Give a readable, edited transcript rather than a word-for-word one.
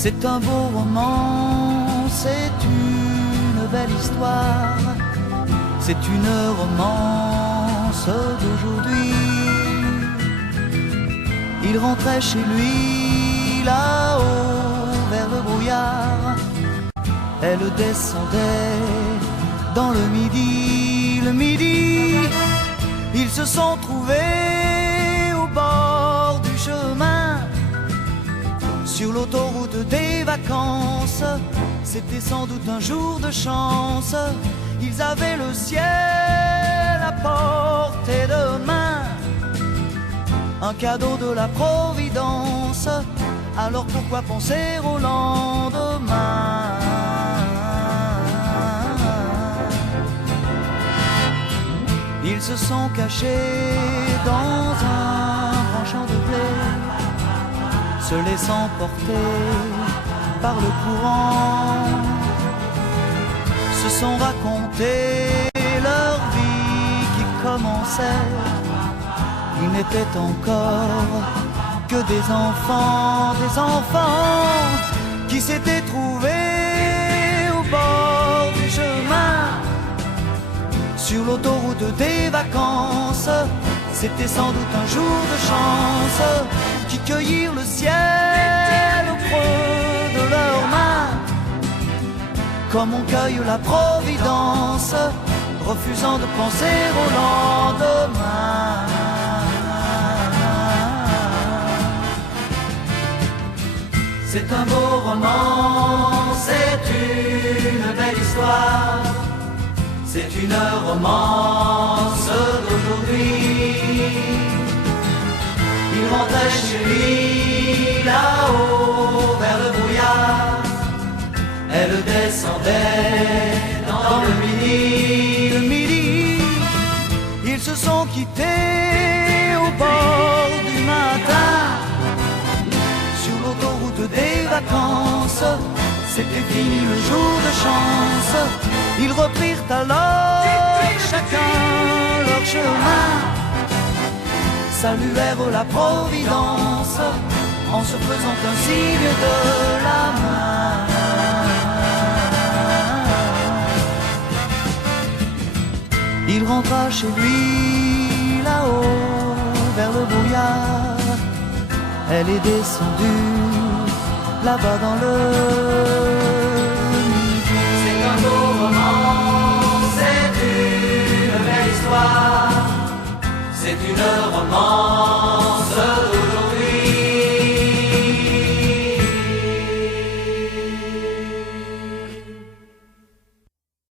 C'est un beau roman, c'est une belle histoire, c'est une romance d'aujourd'hui. Il rentrait chez lui là-haut vers le brouillard, elle descendait dans le midi, le midi. Ils se sont trouvés au bord du chemin, sur l'autoroute des vacances. C'était sans doute un jour de chance, ils avaient le ciel à portée de main, un cadeau de la Providence. Alors pourquoi penser au lendemain? Ils se sont cachés dans un grand champ de blé, se laissant porter par le courant, se sont racontés leur vie qui commençait. Ils n'étaient encore que des enfants qui s'étaient trouvés au bord du chemin, sur l'autoroute des vacances. C'était sans doute un jour de chance, qui cueillirent le ciel au creux de leurs mains, comme on cueille la Providence, refusant de penser au lendemain. C'est un beau roman, c'est une belle histoire, c'est une romance d'aujourd'hui. Il rentrait chez lui là-haut vers le brouillard, elle descendait dans le midi, le midi. Ils se sont quittés au bord du matin, sur l'autoroute des vacances. C'était fini le jour de chance. Ils reprirent alors chacun leur chemin, saluèrent la Providence en se faisant un signe de la main. Il rentra chez lui là-haut vers le brouillard, elle est descendue là-bas dans le midi. C'est un beau roman, c'est une belle histoire, c'est une romance